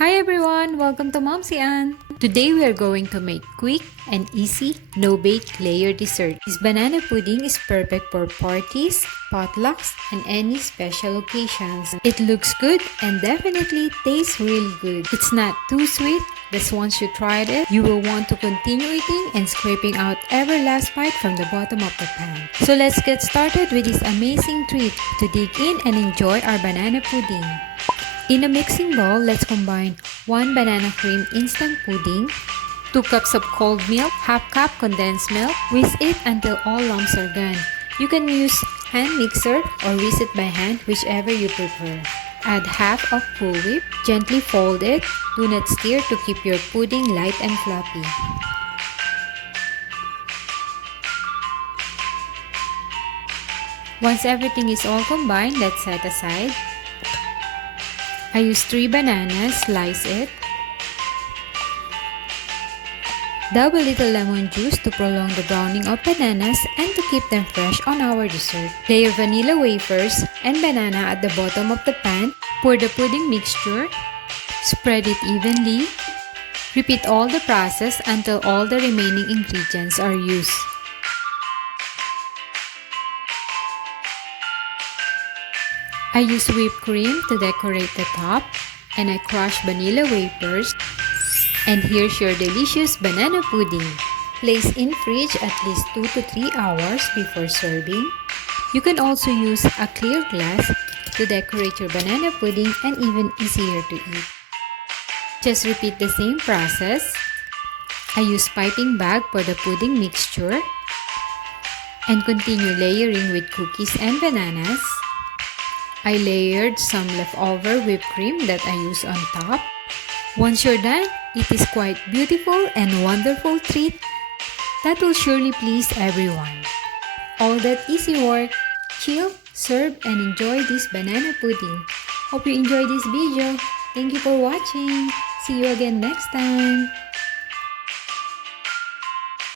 Hi everyone! Welcome to MomZ. Today we are going to make quick and easy no-bake layer dessert. This banana pudding is perfect for parties, potlucks, and any special occasions. It looks good and definitely tastes really good. It's not too sweet, thus once you tried it, you will want to continue eating and scraping out every last bite from the bottom of the pan. So let's get started with this amazing treat to dig in and enjoy our banana pudding. In a mixing bowl, let's combine 1 banana cream instant pudding, 2 cups of cold milk, half cup condensed milk. Whisk it until all lumps are gone. You can use hand mixer or whisk it by hand, whichever you prefer. Add half of Cool Whip. Gently fold it. Do not stir to keep your pudding light and fluffy. Once everything is all combined, let's set aside. I use 3 bananas, slice it. Dab a little lemon juice to prolong the browning of bananas and to keep them fresh on our dessert. Layer vanilla wafers and banana at the bottom of the pan. Pour the pudding mixture. Spread it evenly. Repeat all the process until all the remaining ingredients are used. I use whipped cream to decorate the top, and I crush vanilla wafers. And here's your delicious banana pudding. Place in fridge at least 2 to 3 hours before serving. You can also use a clear glass to decorate your banana pudding and even easier to eat. Just repeat the same process. I use piping bag for the pudding mixture and continue layering with cookies and bananas. I layered some leftover whipped cream that I use on top. Once you're done, it is quite beautiful and wonderful treat that will surely please everyone. All that easy work, chill, serve, and enjoy this banana pudding. Hope you enjoyed this video. Thank you for watching. See you again next time.